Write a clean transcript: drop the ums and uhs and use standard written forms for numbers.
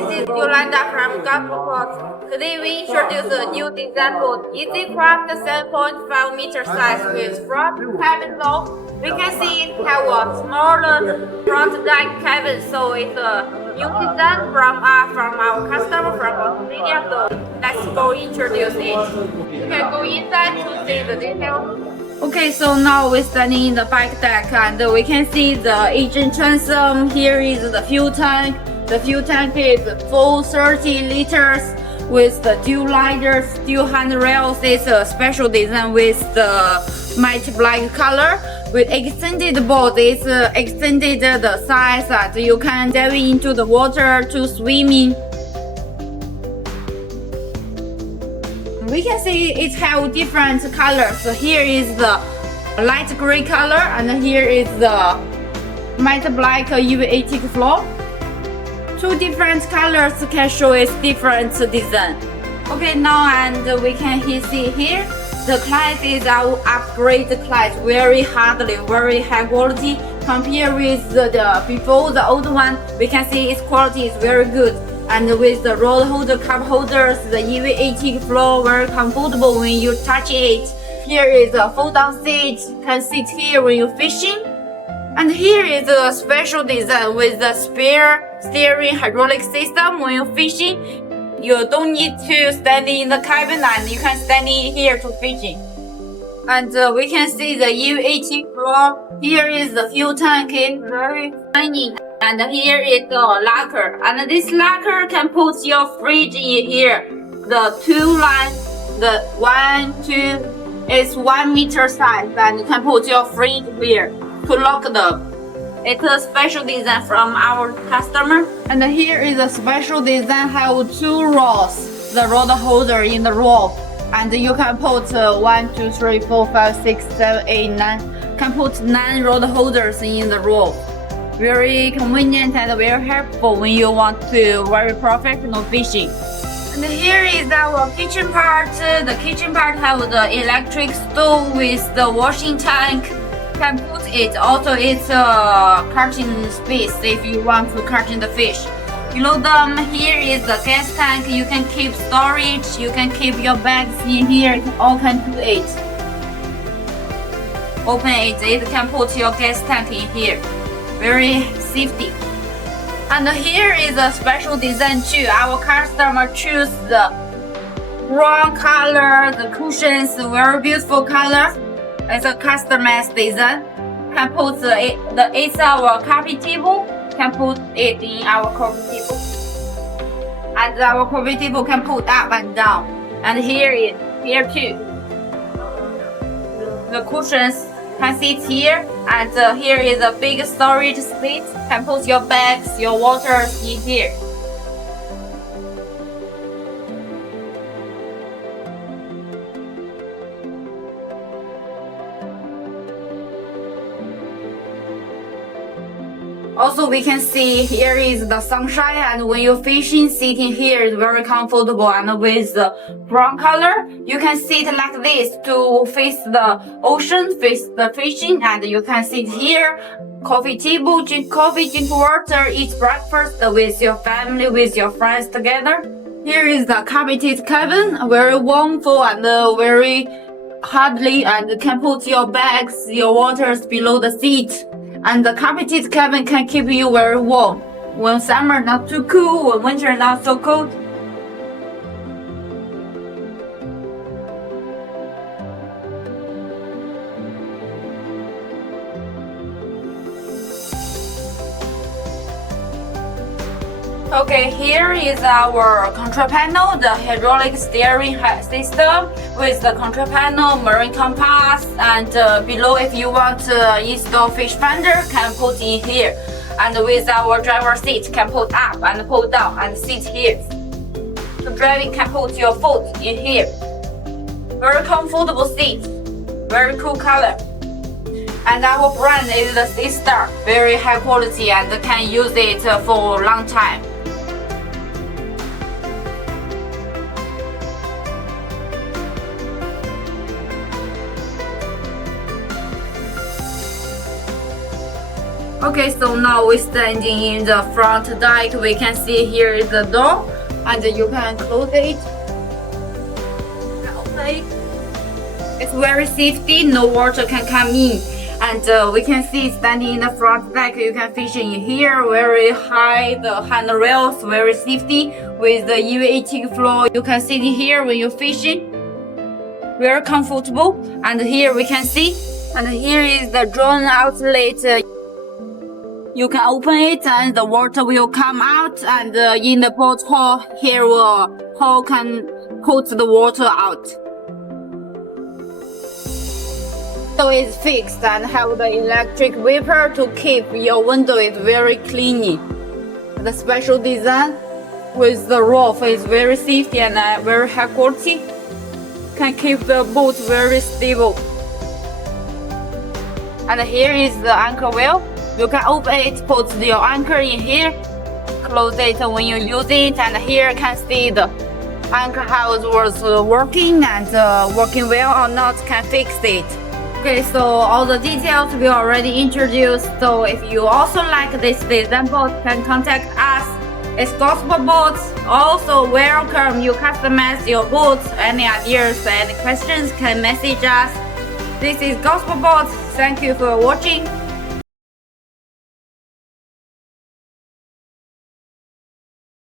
this is Yolanda from Gulf. Today we introduce a new design boat, Easycraft 7.5 m size with front cabin lock. We can see it have a smaller front deck cabin, so it's a new design from our customer from Australia. So let's go introduce it. You can go inside to see the details. Okay, so now we're standing in the back deck and we can see the engine transom. Here is the fuel tank. The fuel tank is full 30 liters with the dual liners, dual handrails. It's a special design with the matte black color. With extended board, it's extended the size that you can dive into the water to swimming. We can see it have different colors. So here is the light gray color and here is the matte black UV-80 floor. Two different colors can show its different design. Okay, now and we can see here the class is our upgrade class, very hardly, very high quality. Compared with the before the old one, we can see its quality is very good. And with the roll holder, cup holders, the UV-80 floor, very comfortable when you touch it. Here is a fold-down seat, can sit here when you're fishing. And here is a special design with the spare steering hydraulic system. When you're fishing, you don't need to stand in the cabin and you can stand in here to fishing. And we can see the UV-80 floor. Here is the fuel tank, it's very tiny. And here is the locker. And this locker can put your fridge in here. The two lines, the 1, 2, is 1 meter size. And you can put your fridge here to lock them. It's a special design from our customer. And here is a special design, have two rods. The rod holder in the rope. And you can put 1, 2, 3, 4, 5, 6, 7, 8, 9. Can put 9 rod holders in the rope. Very convenient and very helpful when you want to very professional fishing. And here is our kitchen part. The kitchen part have the electric stove with the washing tank. Can put it. Also, it's a carton space if you want to carton the fish. Below them, here is the gas tank. You can keep storage. You can keep your bags in here. You all can do it. Open it. It can put your gas tank in here. Very safety. And here is a special design too. Our customer choose the brown color, the cushions, very beautiful color. It's a customized design. Can put it's our coffee table. Can put it in our coffee table. And our coffee table can put up and down. And here too. The cushions can sit here, and here is a big storage space. Can put your bags, your waters in here. Also, we can see here is the sunshine, and when you're fishing, sitting here is very comfortable. And with the brown color, you can sit like this to face the ocean, face the fishing, and you can sit here, coffee table, drink coffee, drink water, eat breakfast with your family, with your friends together. Here is the carpeted cabin, very warm and very hardly, and can put your bags, your waters below the seat. And the carpeted cabin can keep you very warm. When summer not too cool, when winter not so cold. Okay, here is our control panel, the hydraulic steering system with the control panel, marine compass, and below if you want to install fish finder, can put in here. And with our driver seat, can put up and pull down and sit here. The driving can put your foot in here. Very comfortable seat, very cool color. And our brand is the C-Star, very high quality and can use it for a long time. Okay, so now we're standing in the front deck. We can see here is the door, and you can close it. Open it. It's very safety, no water can come in. And we can see standing in the front deck, you can fish in here, very high, the handrails, very safety with the UV-18 floor. You can sit here when you're fishing, very comfortable. And here we can see, and here is the drone outlet. You can open it and the water will come out, and in the boat hole here hole can put the water out. So it's fixed and have the electric vapor to keep your window is very clean. The special design with the roof is very safety and very high quality. Can keep the boat very stable. And here is the anchor wheel. You can open it, put your anchor in here, close it when you use it, and here you can see the anchor house was working and working well or not, can fix it. Okay, so all the details we already introduced. So if you also like this design boat, can contact us. It's Gospel Boats. Also welcome you customize your boats. Any ideas, any questions, can message us. This is Gospel Boats. Thank you for watching.